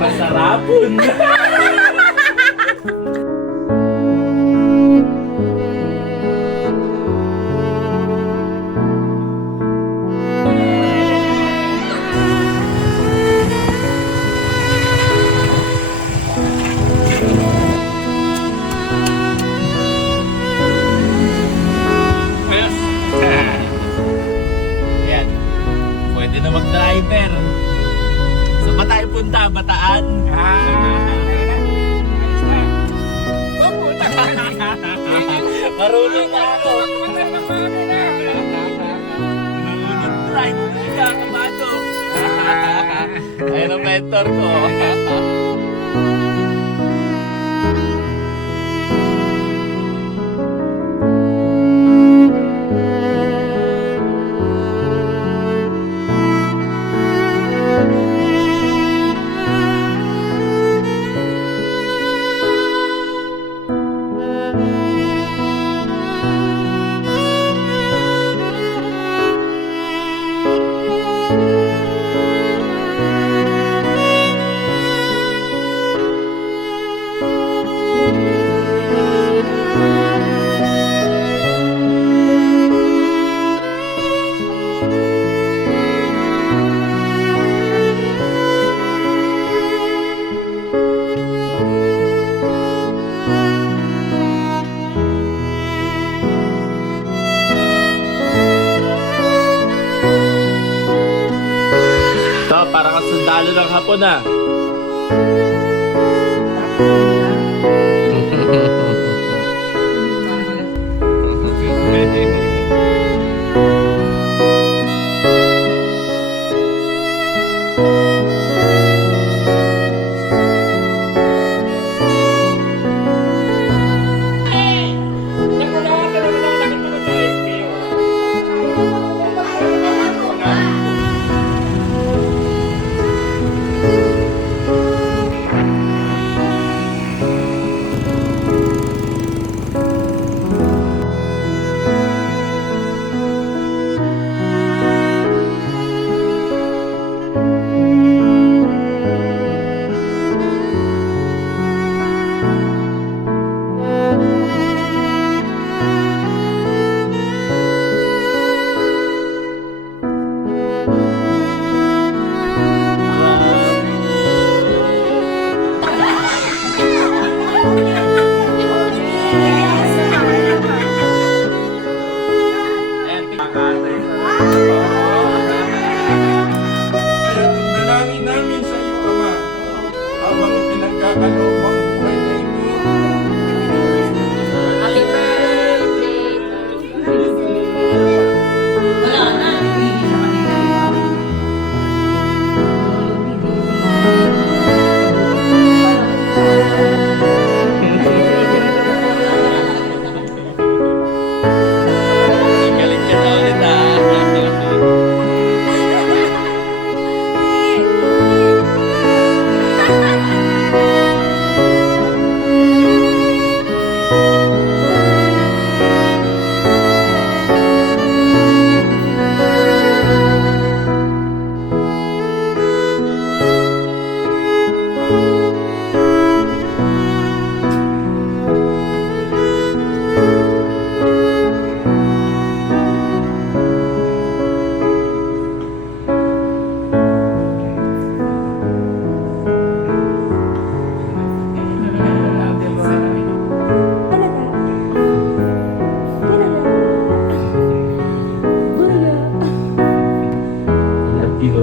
Masarapon. Yan. Pwede na mag-driver. Saan ba tayo punta? Bataan? Marunong na ako. Drive. Hindi ka kabado. Ayun ang mentor ko. Ito, parang ang sundalo ng hapon ah. Dalangin namin sa iyo, Ama, habang pinagkakaloob ang buhay na ito. Happy birthday to you. Wala na, ibigay sa kanila. Galing ka na ulit ah. Love you.